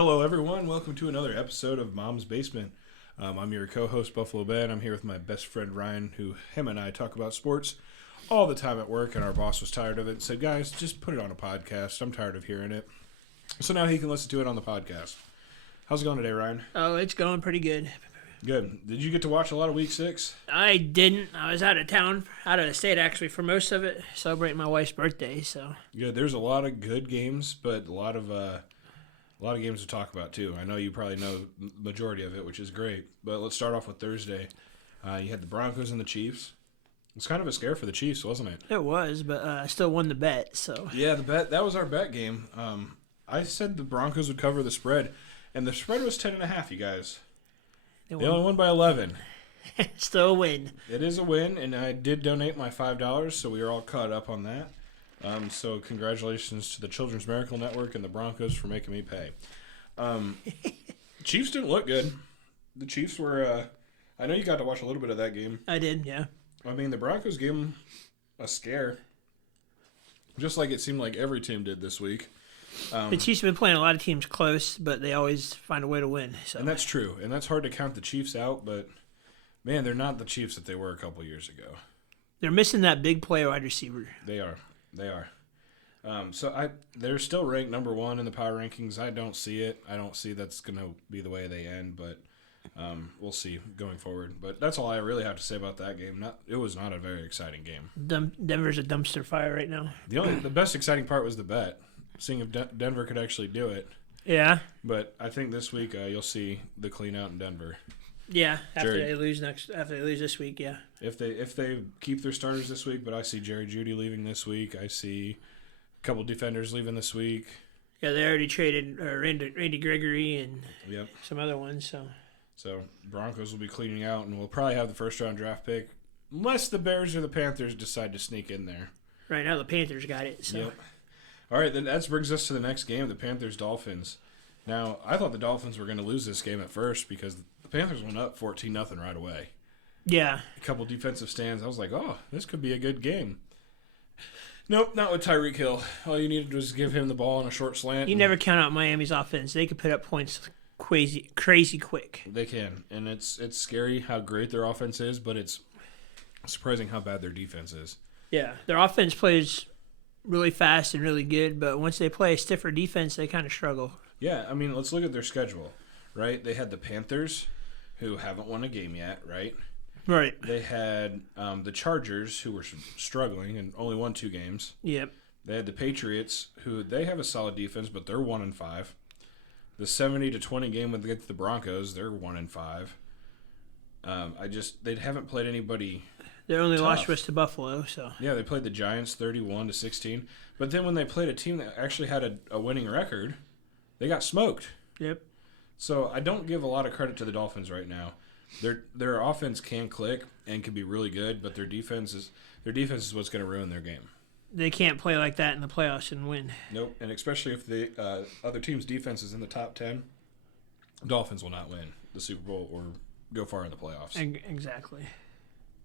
Hello, everyone. Welcome to another episode of Mom's Basement. I'm your co-host, Buffalo Ben. I'm here with my best friend, Ryan, who him and I talk about sports all the time at work, and our boss was tired of it and said, guys, just put it on a podcast. I'm tired of hearing it. So now he can listen to it on the podcast. How's it going today, Ryan? Oh, it's going pretty good. Good. Did you get to watch a lot of Week 6? I didn't. I was out of town, out of the state actually, for most of it, celebrating my wife's birthday. So Good. There's a lot of good games, but a lot of games to talk about too. I know you probably know the majority of it, which is great. But let's start off with Thursday. You had the Broncos and the Chiefs. It's kind of a scare for the Chiefs, wasn't it? It was, but I still won the bet. So Yeah, the bet, that was our bet game. I said the Broncos would cover the spread, and the spread was 10.5. You guys, they only won by 11. Still a win. It is a win, and I did donate my $5, so we are all caught up on that. So congratulations to the Children's Miracle Network and the Broncos for making me pay. Chiefs didn't look good. The Chiefs were. I know you got to watch a little bit of that game. I did, yeah. I mean, the Broncos gave them a scare, just like it seemed like every team did this week. The Chiefs have been playing a lot of teams close, but they always find a way to win. So. And that's true, and that's hard to count the Chiefs out. But man, they're not the Chiefs that they were a couple years ago. They're missing that big play wide receiver. They are. They're still ranked number 1 in the power rankings. I don't see it. I don't see that's going to be the way they end, but we'll see going forward. But that's all I really have to say about that game. It was not a very exciting game. Denver's a dumpster fire right now. The best exciting part was the bet, seeing if Denver could actually do it. Yeah. But I think this week you'll see the clean out in Denver. Yeah, after they lose this week, yeah. If they keep their starters this week, but I see Jerry Jeudy leaving this week. I see a couple defenders leaving this week. Yeah, they already traded Randy Gregory and some other ones. So Broncos will be cleaning out, and we'll probably have the first-round draft pick, unless the Bears or the Panthers decide to sneak in there. Right now, the Panthers got it. So. Yep. All right, then that brings us to the next game, the Panthers-Dolphins. Now, I thought the Dolphins were going to lose this game at first because the Panthers went up 14-0 right away. Yeah. A couple defensive stands. I was like, oh, this could be a good game. Nope, not with Tyreek Hill. All you needed was give him the ball on a short slant. You never count out Miami's offense. They could put up points crazy quick. They can, and it's scary how great their offense is, but it's surprising how bad their defense is. Yeah, their offense plays really fast and really good, but once they play a stiffer defense, they kind of struggle. Yeah, I mean, let's look at their schedule, right? They had the Panthers, who haven't won a game yet, right? Right. They had the Chargers, who were struggling and only won 2 games. Yep. They had the Patriots, who they have a solid defense, but they're 1-5. The 70-20 game against the Broncos, they're 1-5. They haven't played anybody. Their only tough. loss was to Buffalo, so. Yeah, they played the Giants 31-16, but then when they played a team that actually had a winning record, they got smoked. Yep. So I don't give a lot of credit to the Dolphins right now. Their offense can click and can be really good, but their defense is what's going to ruin their game. They can't play like that in the playoffs and win. Nope, and especially if the other team's defense is in the top 10, Dolphins will not win the Super Bowl or go far in the playoffs. Exactly.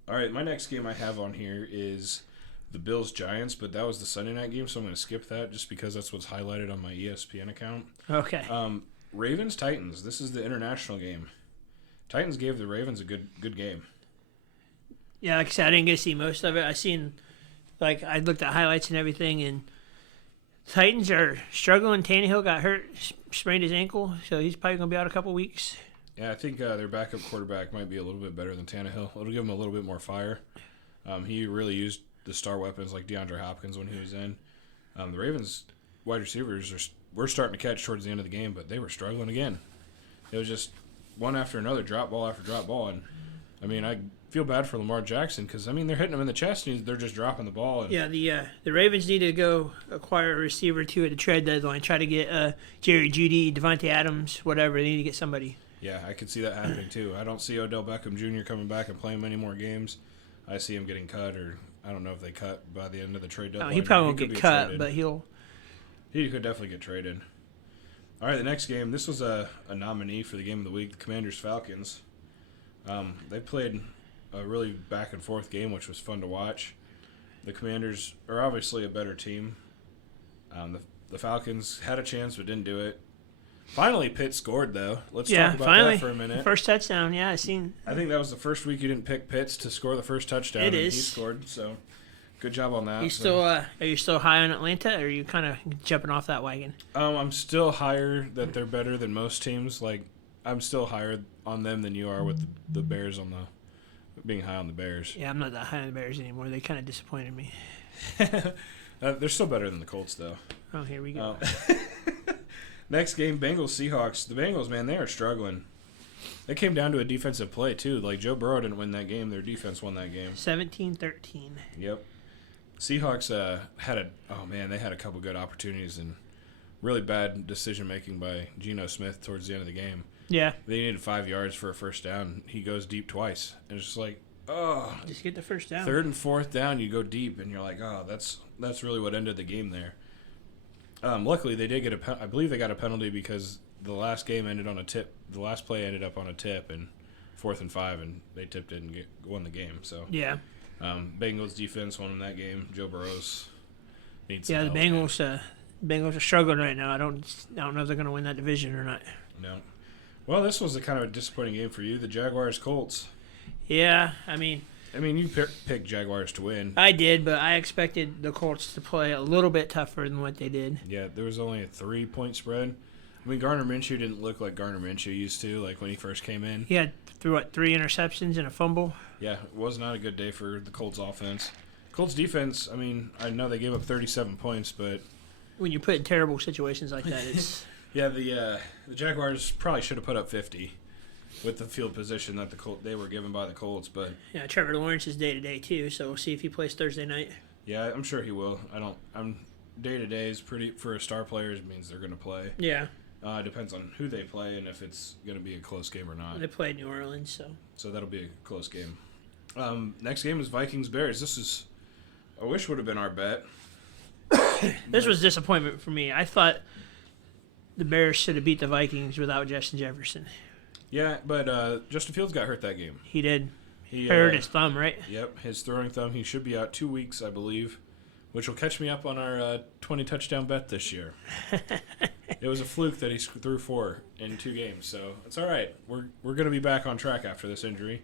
All right, my next game I have on here is the Bills-Giants, but that was the Sunday night game, so I'm going to skip that just because that's what's highlighted on my ESPN account. Okay. Ravens-Titans, this is the international game. Titans gave the Ravens a good game. Yeah, like I said, I didn't get to see most of it. I looked at highlights and everything, and Titans are struggling. Tannehill got hurt, sprained his ankle, so he's probably going to be out a couple weeks. Yeah, I think their backup quarterback might be a little bit better than Tannehill. It'll give him a little bit more fire. He really used the star weapons like DeAndre Hopkins when he was in. The Ravens wide receivers were starting to catch towards the end of the game, but they were struggling again. It was just one after another, drop ball after drop ball. And, I mean, I feel bad for Lamar Jackson because, I mean, they're hitting him in the chest and they're just dropping the ball. And yeah, the Ravens need to go acquire a receiver, too, at the trade deadline. Try to get Jerry Jeudy, Devontae Adams, whatever. They need to get somebody. Yeah, I could see that happening, too. I don't see Odell Beckham Jr. coming back and playing many more games. I see him getting cut, or I don't know if they cut by the end of the trade deadline. He probably won't get cut, traded. But he could definitely get traded. All right, the next game. This was a nominee for the game of the week, the Commanders-Falcons. They played a really back-and-forth game, which was fun to watch. The Commanders are obviously a better team. The Falcons had a chance but didn't do it. Finally, Pitt scored, though. Let's Yeah, talk about finally. that for a minute. First touchdown. Yeah, I seen. I think that was the first week you didn't pick Pitts to score the first touchdown. It and is. He scored, so good job on that. Are you still high on Atlanta, or are you kind of jumping off that wagon? I'm still higher that they're better than most teams. Like, I'm still higher on them than you are with the Bears being high on the Bears. Yeah, I'm not that high on the Bears anymore. They kind of disappointed me. They're still better than the Colts, though. Oh, here we go. Next game, Bengals-Seahawks. The Bengals, man, they are struggling. It came down to a defensive play, too. Like, Joe Burrow didn't win that game. Their defense won that game. 17-13. Yep. Seahawks they had a couple good opportunities and really bad decision-making by Geno Smith towards the end of the game. Yeah. They needed 5 yards for a first down. He goes deep twice. And it's just like, oh. Just get the first down. Third and fourth down, you go deep, and you're like, oh, that's really what ended the game there. Luckily, they did get I believe they got a penalty because the last game ended on a tip. The last play ended up on a tip and 4th and 5, and they tipped it and won the game. So yeah. Bengals defense won in that game. Joe Burrow's needs. Yeah, some the help, Bengals are struggling right now. I don't know if they're going to win that division or not. No. Well, this was a kind of a disappointing game for you. The Jaguars-Colts. Yeah, I mean, you picked Jaguars to win. I did, but I expected the Colts to play a little bit tougher than what they did. Yeah, there was only a 3-point spread. I mean, Gardner Minshew didn't look like Gardner Minshew used to, like when he first came in. He had 3 interceptions and a fumble. Yeah, it was not a good day for the Colts offense. Colts defense, I mean, I know they gave up 37 points, but when you put in terrible situations like that, it's yeah, the Jaguars probably should have put up 50 with the field position that they were given by the Colts, but yeah, Trevor Lawrence is day to day too, so we'll see if he plays Thursday night. Yeah, I'm sure he will. I'm day to day is pretty for a star player. It means they're going to play. Yeah. It depends on who they play and if it's going to be a close game or not. They played New Orleans, so that'll be a close game. Next game is Vikings-Bears. I wish would have been our bet. This was disappointment for me. I thought the Bears should have beat the Vikings without Justin Jefferson. Yeah, but Justin Fields got hurt that game. He did. He hurt his thumb, right? Yep, his throwing thumb. He should be out 2 weeks, I believe, which will catch me up on our 20-touchdown bet this year. It was a fluke that he threw 4 in 2 games, so it's all right. We're going to be back on track after this injury.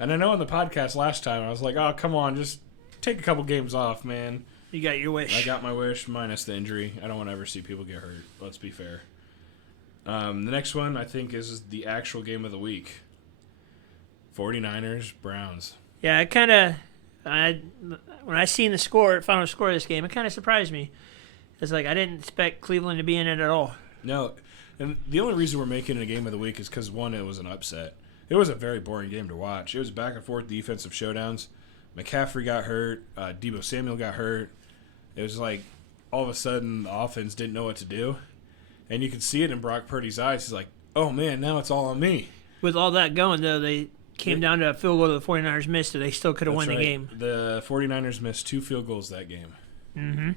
And I know in the podcast last time, I was like, oh, come on, just take a couple games off, man. You got your wish. I got my wish minus the injury. I don't want to ever see people get hurt. Let's be fair. The next one, I think, is the actual game of the week. 49ers, Browns. Yeah, when I seen the final score of this game, it kind of surprised me. It's like I didn't expect Cleveland to be in it at all. No, and the only reason we're making it a game of the week is because, one, it was an upset. It was a very boring game to watch. It was back and forth defensive showdowns. McCaffrey got hurt. Deebo Samuel got hurt. It was like all of a sudden the offense didn't know what to do. And you could see it in Brock Purdy's eyes. He's like, oh, man, now it's all on me. With all that going, though, they came down to a field goal that the 49ers missed, so they still could have won the game. The 49ers missed 2 field goals that game. Mm-hmm.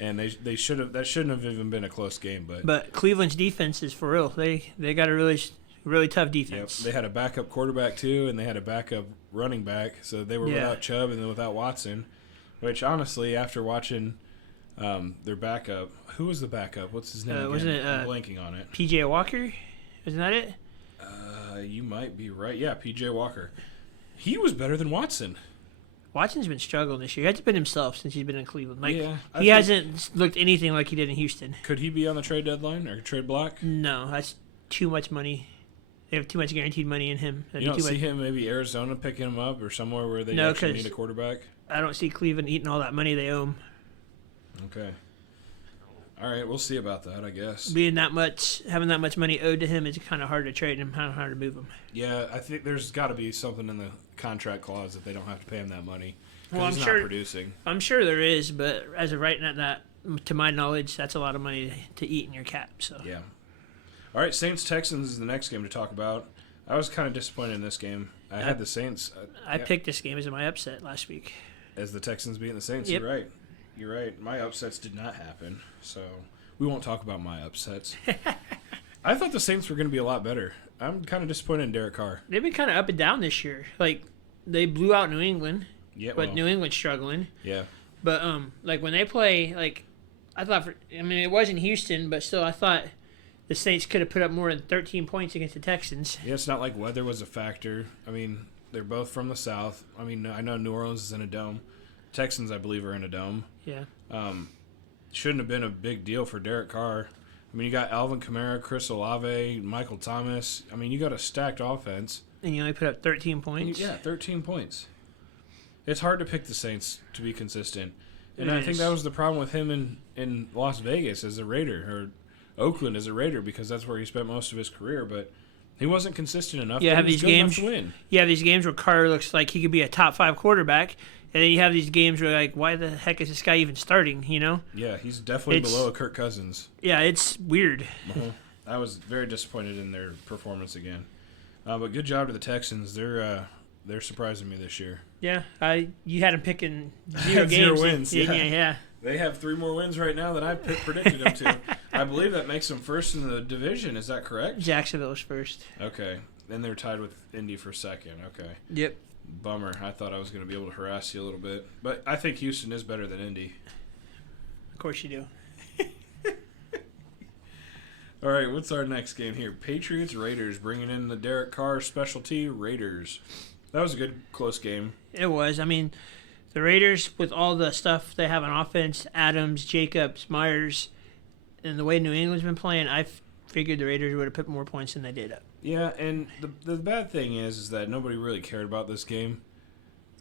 And they should have. That shouldn't have even been a close game. But Cleveland's defense is for real. They got a really tough defense. Yep. They had a backup quarterback, too, and they had a backup running back. So they were without Chubb and then without Watson, which, honestly, after watching their backup, who was the backup? What's his name? Wasn't it I'm blanking on it. P.J. Walker? Isn't that it? You might be right. Yeah, P.J. Walker. He was better than Watson. Watson's been struggling this year. He hasn't been himself since he's been in Cleveland. He hasn't looked anything like he did in Houston. Could he be on the trade deadline or trade block? No, that's too much money. They have too much guaranteed money in him. You don't see him maybe Arizona picking him up or somewhere where they actually need a quarterback? I don't see Cleveland eating all that money they owe him. Okay. All right, we'll see about that, I guess. Having that much money owed to him is kind of hard to trade him, kind of hard to move him. Yeah, I think there's got to be something in the contract clause that they don't have to pay him that money because he's not producing. I'm sure there is, but as of right now, to my knowledge, that's a lot of money to eat in your cap. So yeah. All right, Saints-Texans is the next game to talk about. I was kind of disappointed in this game. I had the Saints. I picked this game as my upset last week. As the Texans beating the Saints, yep. You're right. You're right. My upsets did not happen, so we won't talk about my upsets. I thought the Saints were going to be a lot better. I'm kind of disappointed in Derek Carr. They've been kind of up and down this year. Like, they blew out New England, but New England's struggling. Yeah. But, when they play, it wasn't Houston, but still I thought the Saints could have put up more than 13 points against the Texans. Yeah, it's not like weather was a factor. I mean, they're both from the South. I mean, I know New Orleans is in a dome. Texans, I believe, are in a dome. Yeah. Shouldn't have been a big deal for Derek Carr. I mean, you got Alvin Kamara, Chris Olave, Michael Thomas. I mean, you got a stacked offense. And you only put up 13 points. Yeah, 13 points. It's hard to pick the Saints to be consistent. And It I think is. that was the problem with him in Las Vegas as a Raider, or Oakland as a Raider, because that's where he spent most of his career. But he wasn't consistent enough. You that have he was these good enough games. to win. You have these games where Carter looks like he could be a top 5 quarterback, and then you have these games where like, why the heck is this guy even starting? You know? Yeah, he's definitely below a Kirk Cousins. Yeah, it's weird. I was very disappointed in their performance again. But good job to the Texans. They're surprising me this year. Yeah, you had him picking I had 0 games. wins, Yeah, yeah. yeah. They have 3 more wins right now than I predicted them to. I believe that makes them first in the division. Is that correct? Jacksonville's first. Okay. Then they're tied with Indy for second. Okay. Yep. Bummer. I thought I was going to be able to harass you a little bit. But I think Houston is better than Indy. Of course you do. All right, what's our next game here? Patriots-Raiders, bringing in the Derek Carr specialty Raiders. That was a good, close game. It was. I mean, the Raiders, with all the stuff they have on offense, Adams, Jacobs, Myers, and the way New England's been playing, I figured the Raiders would have put more points than they did. Yeah, and the bad thing is that nobody really cared about this game.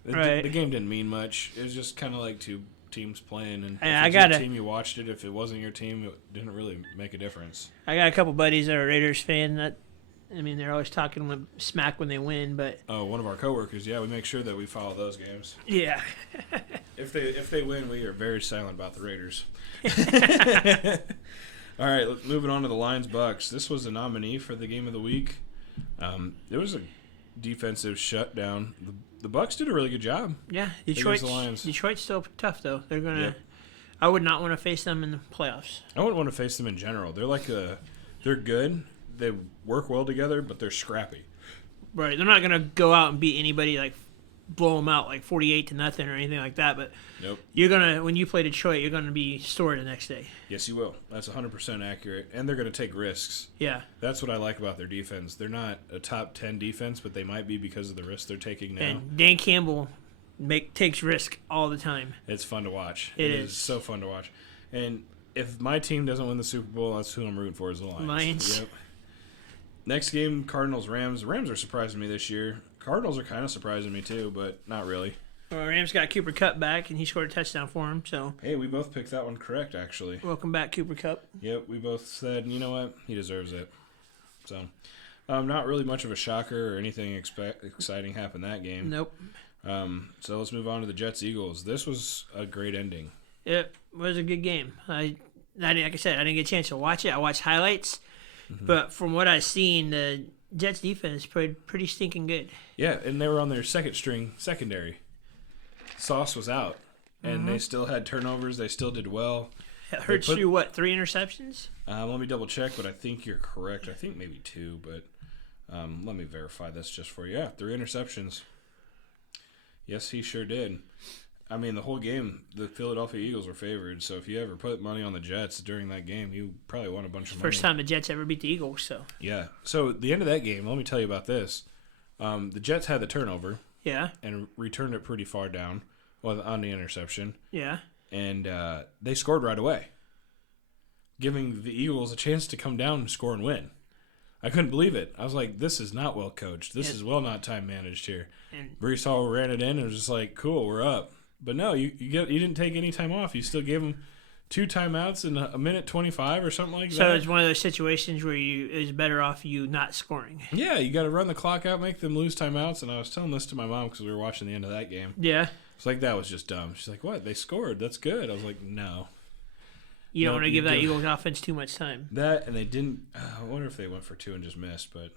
Right. The game didn't mean much. It was just kind of like two teams playing, and I if it was your gotta- team, you watched it. If it wasn't your team, it didn't really make a difference. I got a couple buddies that are Raiders fan. They're always talking smack when they win, but Oh, one of our coworkers, yeah, we make sure that we follow those games. yeah. If they win, we are very silent about the Raiders. All right, moving on to the Lions-Bucks. This was a nominee for the game of the week. It was a defensive shutdown. The Bucks did a really good job. Yeah, Against the Lions. Detroit's still tough though. They're gonna. Yep. I would not want to face them in the playoffs. I wouldn't want to face them in general. They're good. They work well together, but they're scrappy. Right, they're not gonna go out and beat anybody like blow them out like 48-0 or anything like that. But Nope. when you play Detroit, you're gonna be sore the next day. Yes, you will. That's 100% accurate. And they're going to take risks. Yeah, That's what I like about their defense. They're not a top 10 defense, but they might be because of the risks they're taking now. and Dan Campbell takes risk all the time. It's fun to watch. It is is. so fun to watch. And if my team doesn't win the Super Bowl, that's who I'm rooting for is the Lions. Lions. Yep. Next game, Cardinals-Rams. The Rams are surprising me this year. Cardinals are kind of surprising me too, but not really. Well, Rams got Cooper Kupp back, and he scored a touchdown for him. So Hey, we both picked that one correct, actually. welcome back, Cooper Kupp. Yep, we both said, you know what, he deserves it. So, not really much of a shocker or anything exciting happened that game. Nope. So let's move on to the Jets-Eagles. This was a great ending. It was a good game. Like I said, I didn't get a chance to watch it. I watched highlights, but from what I've seen, the Jets defense played pretty stinking good. Yeah, and they were on their second string secondary. Sauce was out, and they still had turnovers. They still did well. Hurts put- threw what, 3 interceptions? Let me double check, but I think you're correct. I think maybe 2, but let me verify this just for you. Yeah, 3 interceptions. Yes, he sure did. I mean, the whole game, the Philadelphia Eagles were favored, so if you ever put money on the Jets during that game, you probably won a bunch of money. First time the Jets ever beat the Eagles, so Yeah. So at the end of that game, let me tell you about this. The Jets had the turnover yeah, and returned it pretty far down on the interception, yeah. and they scored right away, giving the Eagles a chance to come down and score and win. I couldn't believe it. I was like, this is not well coached. This Yeah. is well not time managed here. And Brees Hall ran it in and was just like, cool, we're up. But no, you didn't take any time off. You still gave them 2 timeouts in a minute 25 or something like so that. it's one of those situations where it's better off you not scoring. Yeah, you got to run the clock out, make them lose timeouts. And I was telling this to my mom because we were watching the end of that game. Yeah, It's like, that was just dumb. She's like, what? They scored. That's good. I was like, no. you don't No, want to you give that don't. Eagles offense too much time. That, and they didn't. I wonder if they went for 2 and just missed. But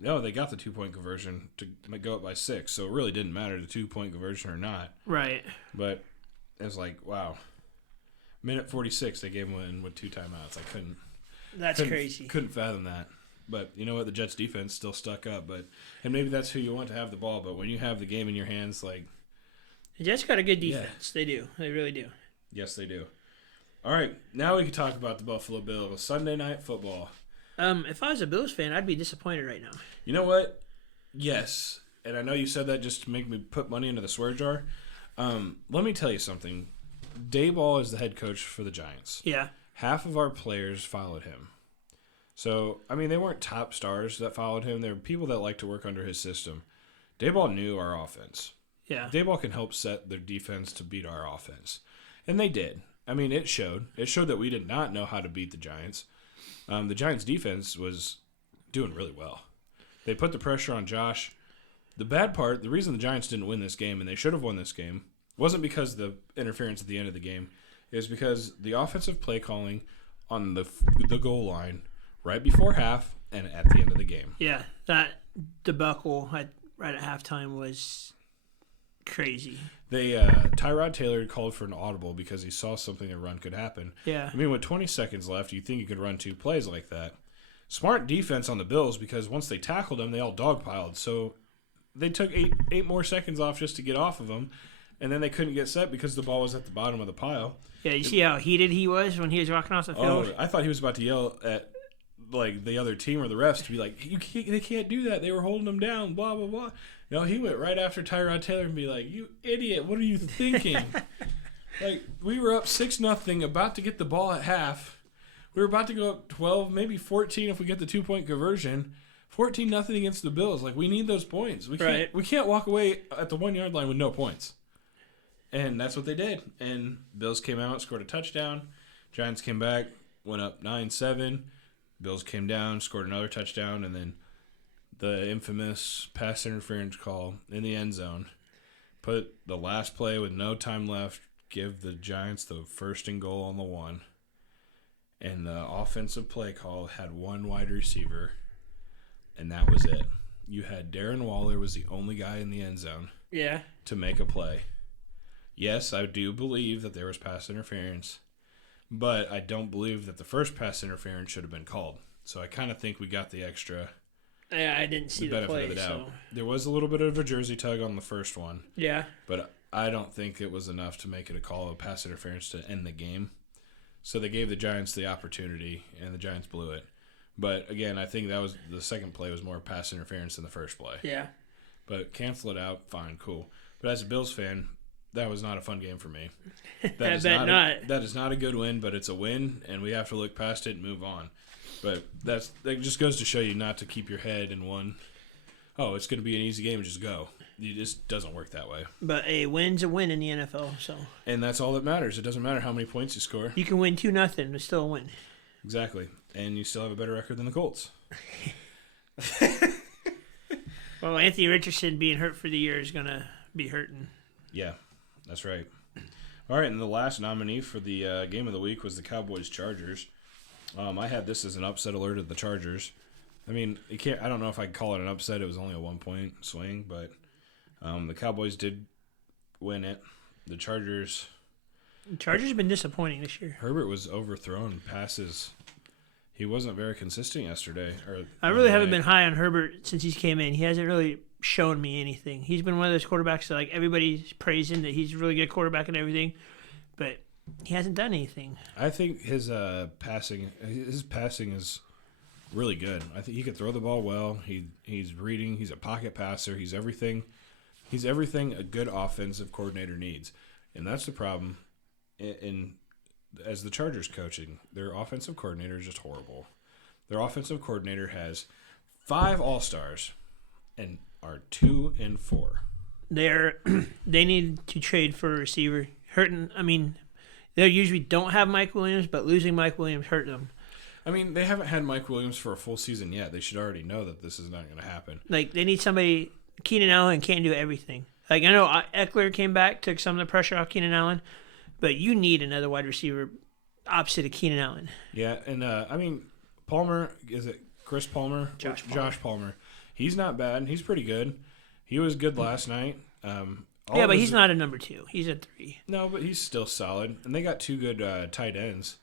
no, they got the 2-point conversion to go up by 6. So it really didn't matter the 2-point conversion or not. Right. But it was like, wow. Minute 46, they gave one with 2 timeouts. That's crazy. Couldn't fathom that. But you know what? The Jets defense still stuck up. And maybe that's who you want to have the ball. But when you have the game in your hands, like, The Jets got a good Yeah. defense. They do. They really do. yes, they do. All right, now we can talk about the Buffalo Bills. Sunday Night Football. If I was a Bills fan, I'd be disappointed right now. You know what? Yes. And I know you said that just to make me put money into the swear jar. Let me tell you something. Dayball is the head coach for the Giants. Yeah. Half of our players followed him. So, I mean, they weren't top stars that followed him. They were people that like to work under his system. Dayball knew our offense. Yeah. Dayball can help set their defense to beat our offense. And they did. I mean, it showed. It showed that we did not know how to beat the Giants. The Giants' defense was doing really well. They put the pressure on Josh. The bad part, the reason the Giants didn't win this game, and they should have won this game, wasn't because of the interference at the end of the game. It was because the offensive play calling on the goal line right before half and at the end of the game. Yeah, that debacle right at halftime was crazy. Tyrod Taylor called for an audible because he saw something a run could happen. Yeah. I mean, with 20 seconds left, you think you could run 2 plays like that. Smart defense on the Bills because once they tackled him, they all dogpiled. So they took eight more seconds off just to get off of him, and then they couldn't get set because the ball was at the bottom of the pile. Yeah, you see how heated he was when he was walking off the field? Oh, I thought he was about to yell at like the other team or the refs to be like, they can't do that. They were holding him down, blah, blah, blah. No, he went right after Tyrod Taylor and be like, you idiot, what are you thinking? Like, we were up 6-0, about to get the ball at half. We were about to go up 12, maybe 14 if we get the 2-point conversion. 14-0 against the Bills. Like, we need those points. We can't walk away at the 1 yard line with no points. And that's what they did. And Bills came out, scored a touchdown. Giants came back, went up 9-7. Bills came down, scored another touchdown, and then the infamous pass interference call in the end zone. Put the last play with no time left, give the Giants the 1st and goal on the 1. And the offensive play call had one wide receiver, and that was it. You had Darren Waller was the only guy in the end zone to make a play. Yes, I do believe that there was pass interference, but I don't believe that the first pass interference should have been called. So I kind of think we got the extra I didn't see the benefit play, of the doubt. so. There was a little bit of a jersey tug on the first one. Yeah. But I don't think it was enough to make it a call of pass interference to end the game. So they gave the Giants the opportunity, and the Giants blew it. But, again, I think that was the second play was more pass interference than the first play. Yeah. But cancel it out, fine, cool. But as a Bills fan, that was not a fun game for me. I bet not. That is not a good win, but it's a win, and we have to look past it and move on. But that just goes to show you not to keep your head in one, oh, it's going to be an easy game, just go. It just doesn't work that way. But a win's a win in the NFL, so. And that's all that matters. It doesn't matter how many points you score. You can win 2-0, it's still a win. Exactly. And you still have a better record than the Colts. Well, Anthony Richardson being hurt for the year is going to be hurting. Yeah, that's right. All right, and the last nominee for the game of the week was the Cowboys-Chargers. I had this as an upset alert of the Chargers. I mean, I don't know if I could call it an upset. It was only a 1-point swing, but the Cowboys did win it. The Chargers have been disappointing this year. Herbert was overthrown passes. He wasn't very consistent yesterday. I really haven't been high on Herbert since he came in. He hasn't really shown me anything. He's been one of those quarterbacks that like everybody's praising that he's a really good quarterback and everything, but he hasn't done anything. I think his passing is really good. I think he could throw the ball well. He's reading. He's a pocket passer. He's everything. He's everything a good offensive coordinator needs, and that's the problem. As the Chargers coaching, their offensive coordinator is just horrible. Their offensive coordinator has 5 All-Stars and are 2-4. They need to trade for a receiver. They usually don't have Mike Williams, but losing Mike Williams hurt them. I mean, they haven't had Mike Williams for a full season yet. They should already know that this is not going to happen. Like, they need somebody. Keenan Allen can't do everything. Like, I know Eckler came back, took some of the pressure off Keenan Allen, but you need another wide receiver opposite of Keenan Allen. Yeah, and Palmer, is it Chris Palmer? Josh Palmer. He's not bad. He's pretty good. He was good last night. But he's not a number 2. He's a 3. No, but he's still solid. And they got 2 good tight ends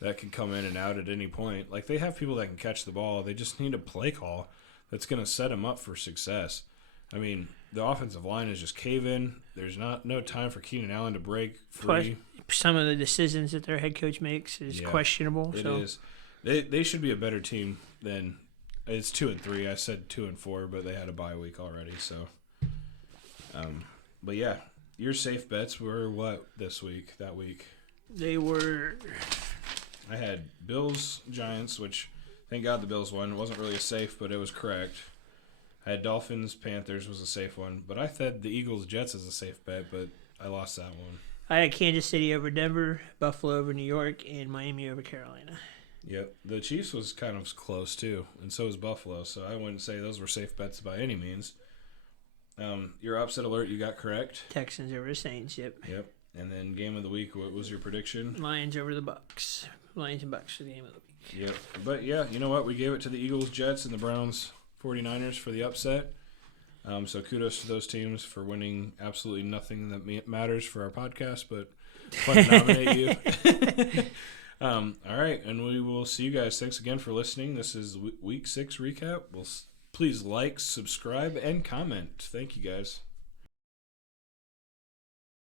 that can come in and out at any point. Like, they have people that can catch the ball. They just need a play call that's going to set them up for success. I mean, the offensive line is just cave-in. There's no time for Keenan Allen to break free. Some of the decisions that their head coach makes is questionable. It is. They should be a better team than it's 2-3. I said 2-4, but they had a bye week already. So, but yeah, your safe bets were what that week? They were. I had Bills Giants, which thank God the Bills won. It wasn't really a safe, but it was correct. I had Dolphins Panthers was a safe one, but I said the Eagles Jets as a safe bet, but I lost that one. I had Kansas City over Denver, Buffalo over New York, and Miami over Carolina. Yep. The Chiefs was kind of close, too, and so was Buffalo, so I wouldn't say those were safe bets by any means. Your upset alert, you got correct. Texans over the Saints, yep. Yep. And then game of the week, what was your prediction? Lions over the Bucks. Lions and Bucks for the game of the week. Yep. But, yeah, you know what? We gave it to the Eagles, Jets, and the Browns 49ers for the upset. So kudos to those teams for winning absolutely nothing that matters for our podcast, but fun to nominate you. All right, and we will see you guys. Thanks again for listening. This is Week 6 recap. Please like, subscribe, and comment. Thank you, guys.